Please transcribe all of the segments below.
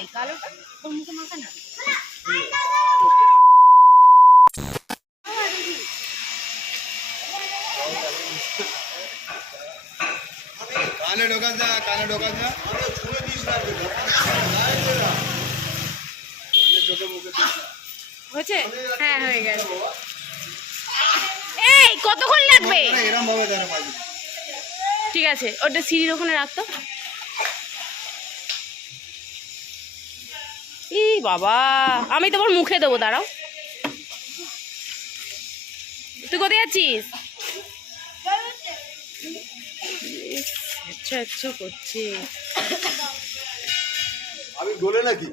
কই কালোটা তোর মুখে মাখা না। কানে ঢোকা যা, কানে ঢোকা যা। হয়েছে? হ্যাঁ হয়ে গেছে। এই কতক্ষণ লাগবে? এরকম ভাবে ধরে পাবি। ঠিক আছে, ওটা সিঁড়ির ওখানে রাখতো। ই বাবা, আমি তোমার মুখে দেবো, দাঁড়াও। তুই কোথায় যাচ্ছিস? আচ্ছা আচ্ছা করছে। আমি দোলে নাকি?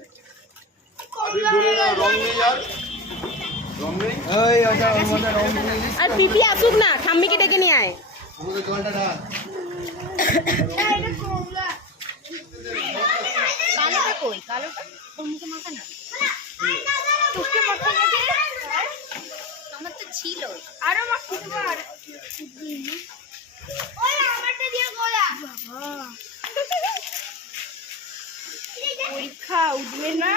আমি দোলে না, রং নেই আর রং নেই। এই আচ্ছা আমাদের রং নেই। আর পিপি আসুক না, ঠাম্মিকে ডেকে নিয়ে আয়। আমাদের জলটা ঢাল। কালোটা কই কালোটা তোর মুখে মাখা না। তোকে মাখা গেছে? আমার তো ছিল, আরো মাখতে দেবো। আর ওই আমারটা দিয়ে গোলা বাবা, পরীক্ষা উঠবে না।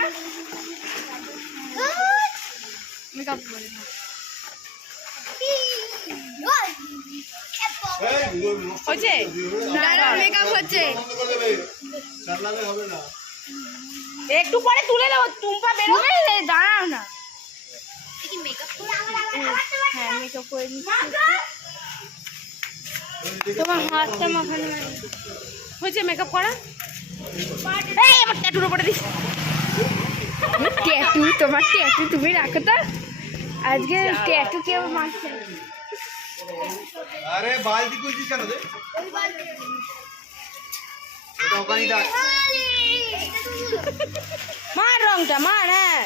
মেকআপ করে না। হচ্ছে মেকআপ হচ্ছে, চালালে হবে না। একটু পরে তুলে দেবো। টুম্পা বেরোবে, দাঁড়াও না। হ্যাঁ মেকআপ করে তোমার হাতটা মাখানো হয়েছে। মেকআপ করা। এই আমার ট্যাটুর উপরে দিস। ট্যাটু তোমার ট্যাটু তুমি রাখো তো। আজকে ট্যাটু কেউ মারছে। আরে বালতি তুলছিস কেন রে? এটা ওখানেই থাক। মার রংটা মার। হ্যাঁ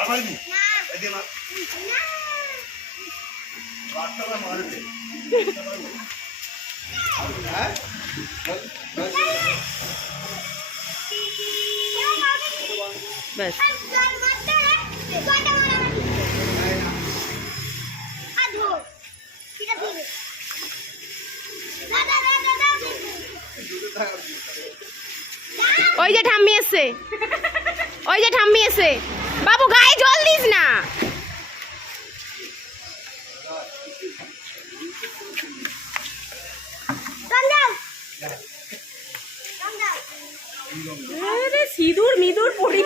আবার কি? এই দে মার। বাচ্চারা মারবে। হ্যাঁ? ব্যাস। ওই যে ঠাম্মি এসছে, ওই যে ঠাম্মি এসছে। বাবু গায়ে জল দিস না। আরে সিঁদুর মিদুর পড়ি।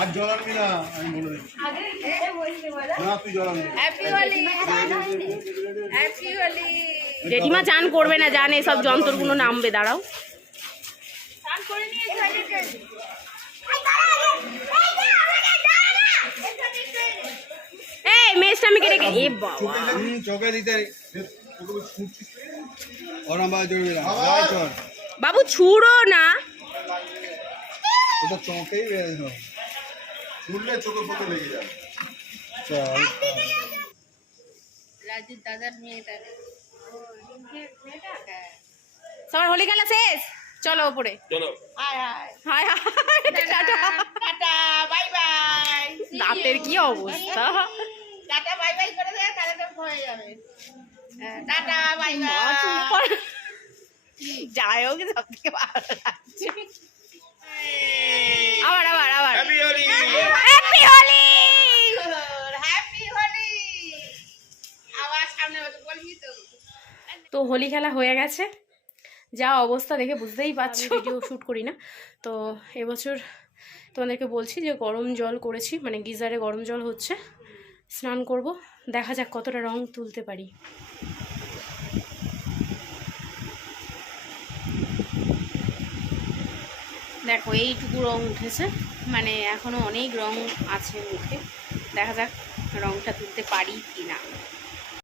আর জল আনবি না, আমি বলে দিচ্ছি। না তুই জল আনবি। জেঠিমা চান করবে না, জানে সব যন্ত্রগুলো নামবে। দাঁড়াও। এই মেজটা আমি কেটে এ বাবা, চোখে দিতে ওরম ভাবে জড়বে না। গায়ে চল। বাবু ছুড়ো না। ওটা চোখেই বেড়ে যাবে। ছুড়লে চোখে ফোটে লেগে যাবে। চল। রাজুর দাদার মেয়েটা। সবার হোলি খেলা শেষ, চলো উপরে। চলো। High high tata tata bye by. দাঁতের কি অবস্থা। টাটা বাই বাই করে দে, তাহলে তো হয়ে যাবে। Tata bye bye. যাই হোক সবথেকে ভালো লাগছে। আবার আবার আবার happy Holi. Happy Holi happy Holi. আবার সামনে বলবি তো। তো হোলি খেলা হয়ে গেছে। যা অবস্থা দেখে বুঝতেই পারছো, ভিডিও শ্যুট করি না তো। এবছর তোমাদেরকে বলছি যে গরম জল করেছি, মানে গিজারে গরম জল হচ্ছে, স্নান করব। দেখা যাক কতটা রং তুলতে পারি। দেখো এইটুকু রং উঠেছে, মানে এখনো অনেক রং আছে মুখে। দেখা যাক রংটা তুলতে পারি কি।